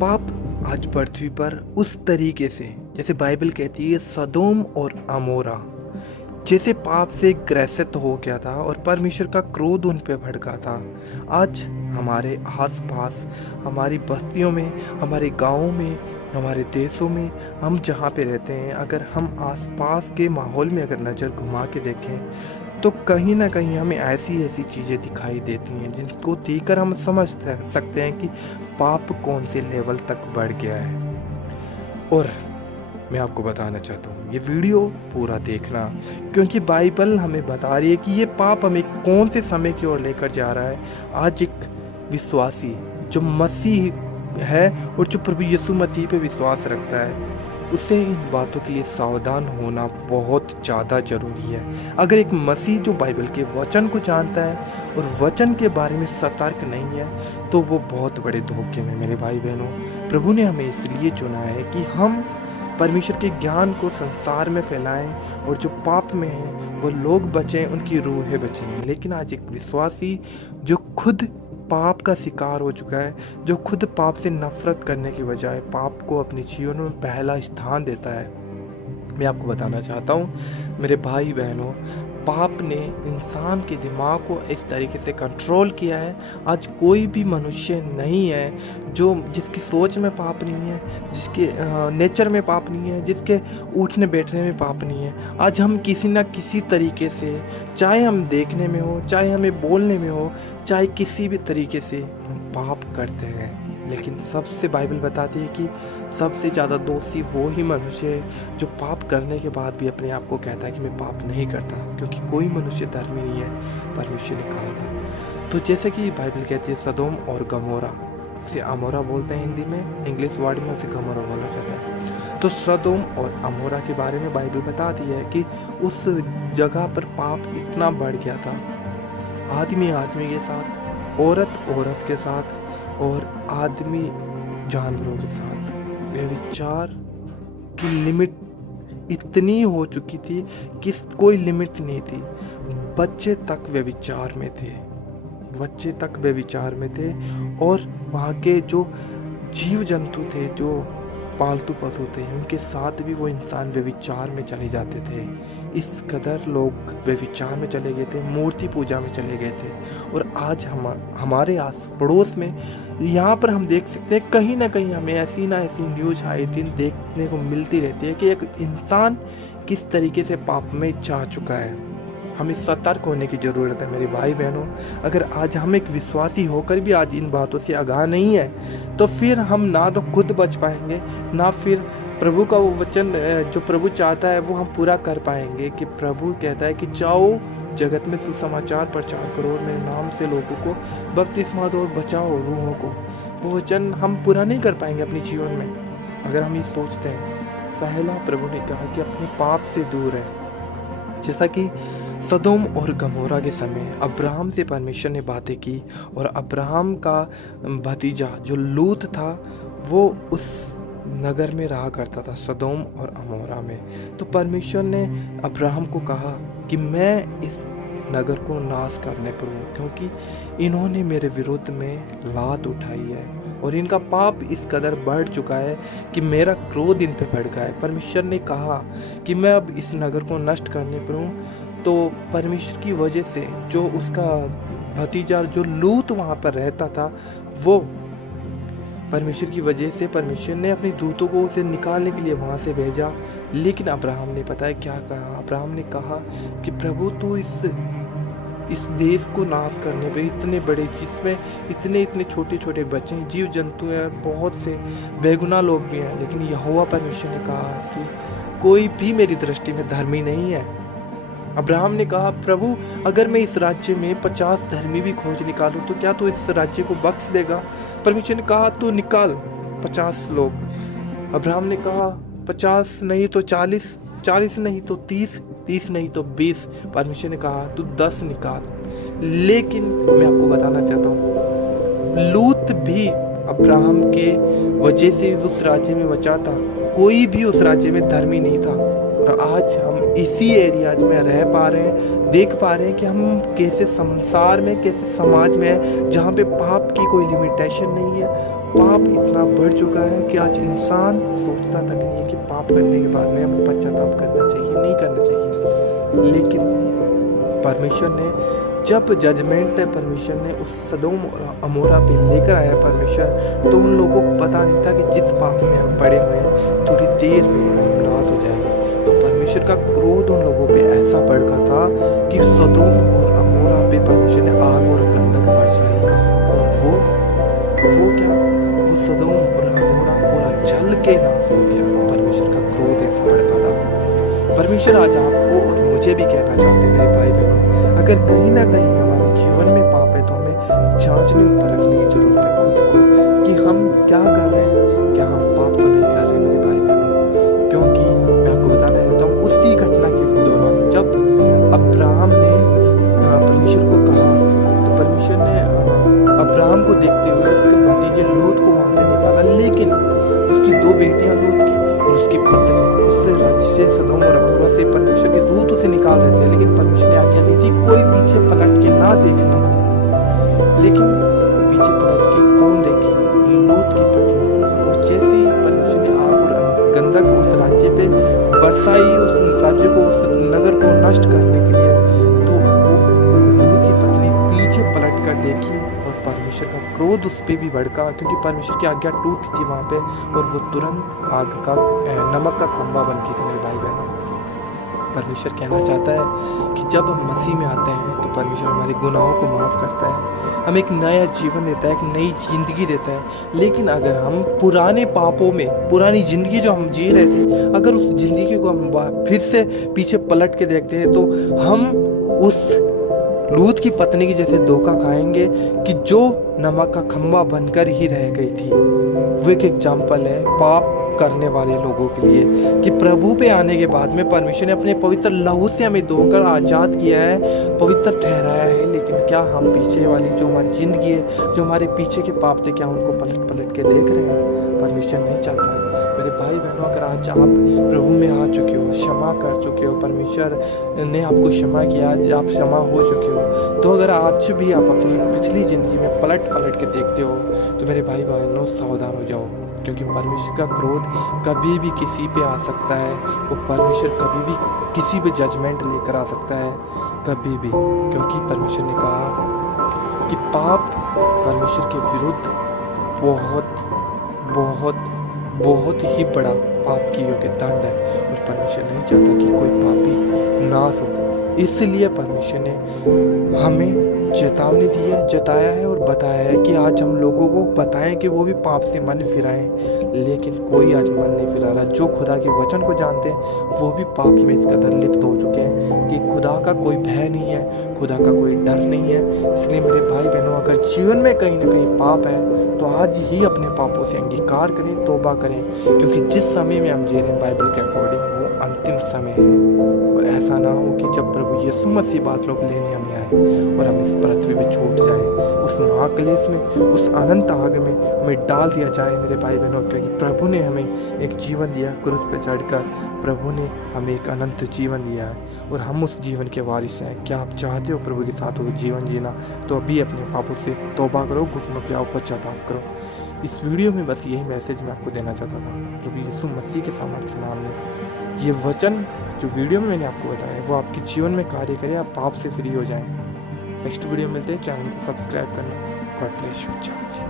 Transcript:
पाप आज पृथ्वी पर उस तरीके से, जैसे बाइबल कहती है, सदोम और अमोरा जैसे पाप से ग्रसित हो गया था और परमेश्वर का क्रोध उन पे भड़का था। आज हमारे आसपास, हमारी बस्तियों में, हमारे गांवों में, हमारे देशों में, हम जहाँ पे रहते हैं, अगर हम आसपास के माहौल में अगर नज़र घुमा के देखें तो कहीं ना कहीं हमें ऐसी ऐसी चीज़ें दिखाई देती हैं जिनको देखकर हम समझ सकते हैं कि पाप कौन से लेवल तक बढ़ गया है। और मैं आपको बताना चाहता हूँ, ये वीडियो पूरा देखना, क्योंकि बाइबल हमें बता रही है कि ये पाप हमें कौन से समय की ओर लेकर जा रहा है। आज एक विश्वासी जो मसीह है और जो प्रभु यीशु मसीह पे विश्वास रखता है, उसे इन बातों के लिए सावधान होना बहुत ज़्यादा ज़रूरी है। अगर एक मसीह जो बाइबल के वचन को जानता है और वचन के बारे में सतर्क नहीं है, तो वो बहुत बड़े धोखे में। मेरे भाई बहनों, प्रभु ने हमें इसलिए चुना है कि हम परमेश्वर के ज्ञान को संसार में फैलाएं और जो पाप में हैं वो लोग बचें, उनकी रूहें बचें। लेकिन आज एक विश्वासी जो खुद पाप का शिकार हो चुका है, जो खुद पाप से नफरत करने की बजाय पाप को अपने जीवन में पहला स्थान देता है, मैं आपको बताना चाहता हूँ मेरे भाई बहनों, पाप ने इंसान के दिमाग को इस तरीके से कंट्रोल किया है। आज कोई भी मनुष्य नहीं है जो जिसकी सोच में पाप नहीं है, जिसके नेचर में पाप नहीं है, जिसके उठने बैठने में पाप नहीं है। आज हम किसी ना किसी तरीके से, चाहे हम देखने में हो, चाहे हमें बोलने में हो, चाहे किसी भी तरीके से हम पाप करते हैं। लेकिन सबसे बाइबल बताती है कि सबसे ज़्यादा दोषी वो ही मनुष्य है जो पाप करने के बाद भी अपने आप को कहता है कि मैं पाप नहीं करता, क्योंकि कोई मनुष्य धर्मी नहीं है, परमेश्वर ने कहा था। तो जैसे कि बाइबल कहती है सदोम और गमोरा, उसे अमोरा बोलते हैं हिंदी में, इंग्लिश वर्ड में उसे गमोरा बोला जाता है। तो सदोम और अमोरा के बारे में बाइबल बताती है कि उस जगह पर पाप इतना बढ़ गया था, आदमी आदमी के साथ, औरत औरत के साथ और आदमी जानवरों के साथ व्यभिचार की लिमिट इतनी हो चुकी थी कि कोई लिमिट नहीं थी। बच्चे तक व्यभिचार में थे, बच्चे तक व्यभिचार में थे। और वहाँ के जो जीव जंतु थे, जो पालतू पशु थे, उनके साथ भी वो इंसान व्यभिचार में चले जाते थे। इस कदर लोग व्यभिचार में चले गए थे, मूर्ति पूजा में चले गए थे। और आज हमारे आस पड़ोस में यहाँ पर हम देख सकते हैं, कहीं ना कहीं हमें ऐसी ना ऐसी न्यूज आए दिन देखने को मिलती रहती है कि एक इंसान किस तरीके से पाप में जा चुका है। हमें सतर्क होने की ज़रूरत है मेरे भाई बहनों। अगर आज हम एक विश्वासी होकर भी आज इन बातों से आगाह नहीं है, तो फिर हम ना तो खुद बच पाएंगे, ना फिर प्रभु का वो वचन जो प्रभु चाहता है वो हम पूरा कर पाएंगे। कि प्रभु कहता है कि जाओ जगत में सुसमाचार प्रचार करो, मेरे नाम से लोगों को बपतिस्मा दो और बचाओ रूहों को। वो वचन हम पूरा नहीं कर पाएंगे अपने जीवन में अगर हम ये सोचते हैं। पहला प्रभु ने कहा कि अपने पाप से दूर है। जैसा कि सदोम और गमोरा के समय अब्राहम से परमेश्वर ने बातें की, और अब्राहम का भतीजा जो लूत था वो उस नगर में रहा करता था, सदोम और अमोरा में। तो परमेश्वर ने अब्राहम को कहा कि मैं इस नगर को नाश करने पर हूँ, क्योंकि इन्होंने मेरे विरुद्ध में लात उठाई है और इनका पाप इस कदर बढ़ चुका है कि मेरा क्रोध इन पे भड़का है। परमेश्वर ने कहा कि मैं अब इस नगर को नष्ट करने पर हूँ। तो परमेश्वर की वजह से जो उसका भतीजा जो लूत वहाँ पर रहता था, वो परमेश्वर की वजह से परमेश्वर ने अपने दूतों को उसे निकालने के लिए वहाँ से भेजा। लेकिन अब्राहम ने पता है क्या कहा? अब्राहम ने कहा कि प्रभु तू इस देश को नाश करने पे, इतने बड़े जिसमें इतने इतने छोटे छोटे बच्चे हैं, जीव जंतु हैं, बहुत से बेगुनाह लोग भी हैं, लेकिन यहोवा परमेश्वर ने कहा कि कोई भी मेरी दृष्टि में धर्मी नहीं है। अब्राहम ने कहा प्रभु अगर मैं इस राज्य में 50 धर्मी भी खोज निकालूं तो क्या तू इस राज्य को बख्श देगा? परमेश्वर ने कहा तू निकाल 50 लोग। अब्राहम ने कहा 50 नहीं तो 40, 40 नहीं तो 30, 30 नहीं तो 20। परमेश्वर ने कहा तू 10 निकाल। लेकिन मैं आपको बताना चाहता हूँ, लूत भी अब्राहम के वजह से उस राज्य में बचा था। कोई भी उस राज्य में धर्मी नहीं था। और आज हम इसी एरियाज में रह पा रहे हैं, देख पा रहे हैं कि हम कैसे संसार में, कैसे समाज में हैं जहाँ पे पाप की कोई लिमिटेशन नहीं है, पाप इतना बढ़ चुका है कि आज इंसान सोचता तक नहीं है कि पाप करने के बाद में हमें पश्चाताप करना चाहिए, नहीं करना चाहिए। लेकिन परमेश्वर ने जब जजमेंट परमेश्वर ने उस सदोम और अमोरा पे लेकर आया परमेश्वर, तो उन लोगों को पता नहीं था कि जिस पाप में हम पड़े हुए हैं थोड़ी देर में हम नाश हो जाएंगे। तो परमेश्वर का क्रोध उन लोगों पे ऐसा भड़का था कि सदोम और अमोरा पे परमेश्वर ने आग और गंधक बरसाई, और वो क्या, वो सदोम और अमोरा पूरा जल के नाश हो गया। परमेश्वर का क्रोध ऐसा भड़का था। परमेश्वर आज आपको और मुझे भी कहना चाहते हैं मेरे भाई बहनों, अगर कहीं ना कहीं हमारे जीवन में पाप है तो हमें जांचने और परखने की जरूरत है खुद को कि हम क्या कर रहे हैं, क्या हम पाप तो नहीं कर रहे मेरे भाई बहनों। क्योंकि मैं आपको बताना चाहता हूँ, उसी घटना के दौरान जब अब्राहम ने परमेश्वर को कहा, तो परमेश्वर ने अब्राहम को देखते हुए उसके भतीजे लूत को वहां से निकाला, लेकिन उसकी 2 बेटियां लूत की और उसकी पत्नी उससे राज्य से सदोम और अमोरा से परमेश्वर के दूत उसे निकाल रहे थे। लेकिन परमेश्वर ने आज्ञा दी थी कोई पीछे पलट के ना देखना। लेकिन पीछे पलट के कौन देखी? लूत की पत्नी। और जैसे ही परमेश्वर ने आग और गंधक उस राज्य पे बरसाई, उस राज्य को, उस नगर को नष्ट करने के लिए, तो वो लूत की पत्नी पीछे पलट कर देखी और परमेश्वर का क्रोध उस पर भी भड़का, क्योंकि परमेश्वर की आज्ञा टूटी थी वहाँ पे, और वो तुरंत आग का नमक का खंभा बन गई थी मेरे भाई बहनों। परमेश्वर कहना चाहता है कि जब हम मसीह में आते हैं तो परमेश्वर हमारे गुनाहों को माफ़ करता है, हमें एक नया जीवन देता है, एक नई जिंदगी देता है। लेकिन अगर हम पुराने पापों में, पुरानी ज़िंदगी जो हम जी रहे थे, अगर उस ज़िंदगी को हम फिर से पीछे पलट के देखते हैं तो हम उस लूत की पत्नी की जैसे धोखा खाएंगे कि जो नमक का खंभा बनकर ही रह गई थी। वो एक एग्जाम्पल है पाप करने वाले लोगों के लिए कि प्रभु पे आने के बाद में परमेश्वर ने अपने पवित्र लहू से हमें धोकर आज़ाद किया है, पवित्र ठहराया है। लेकिन क्या हम पीछे वाली जो हमारी ज़िंदगी है, जो हमारे पीछे के पाप थे, क्या उनको पलट पलट के देख रहे हैं? परमेश्वर नहीं चाहता है। मेरे भाई बहनों, अगर आज आप प्रभु में आ चुके हो, क्षमा कर चुके हो, परमेश्वर ने आपको क्षमा किया, आज आप क्षमा हो चुके हो, तो अगर आज भी आप अपनी पिछली ज़िंदगी में पलट पलट के देखते हो तो मेरे भाई बहनों सावधान हो जाओ, क्योंकि परमेश्वर का क्रोध कभी भी किसी पे आ सकता है। वो परमेश्वर कभी भी किसी पे जजमेंट लेकर आ सकता है, कभी भी, क्योंकि परमेश्वर ने कहा कि पाप परमेश्वर के विरुद्ध बहुत बहुत बहुत ही बड़ा पाप की योग्य दंड है, और परमेश्वर नहीं चाहता कि कोई पापी नाश हो। इसलिए परमेश्वर ने हमें चेतावनी दी है, जताया है और बताया है कि आज हम लोगों को बताएं कि वो भी पाप से मन फिराएं। लेकिन कोई आज मन नहीं फिरा रहा। जो खुदा के वचन को जानते हैं वो भी पाप में इस कदर लिप्त हो चुके हैं कि खुदा का कोई भय नहीं है, खुदा का कोई डर नहीं है। इसलिए मेरे भाई बहनों, अगर जीवन में कहीं ना कहीं पाप है तो आज ही अपने पापों से अंगीकार करें, तौबा करें, क्योंकि जिस समय में हम जी रहे हैं बाइबल के अकॉर्डिंग वो अंतिम समय है। और ऐसा ना हो कि जब प्रभु यीशु मसीह बात लोग लेने हमें आए और हम इस पृथ्वी पे छूट जाएं, उस महाक्लेश में, उस अनंत आग में हमें डाल दिया जाए मेरे भाई बहनों, क्योंकि प्रभु ने हमें एक जीवन दिया क्रूस पे चढ़कर। प्रभु ने हमें एक अनंत जीवन दिया है और हम उस जीवन के वारिस हैं। क्या आप चाहते हो प्रभु के साथ वो जीवन जीना? तो अभी अपने पापों से तौबा करो, घुटनों पे आओ, पश्चाताप करो। इस वीडियो में बस यही मैसेज मैं आपको देना चाहता था। प्रभु यीशु मसीह के सामर्थ्य नाम में ये वचन जो वीडियो में मैंने आपको बताया वो आपके जीवन में कार्य करे, आप पाप से फ्री हो जाएं। नेक्स्ट वीडियो मिलते हैं, चैनल को सब्सक्राइब करना। God bless you.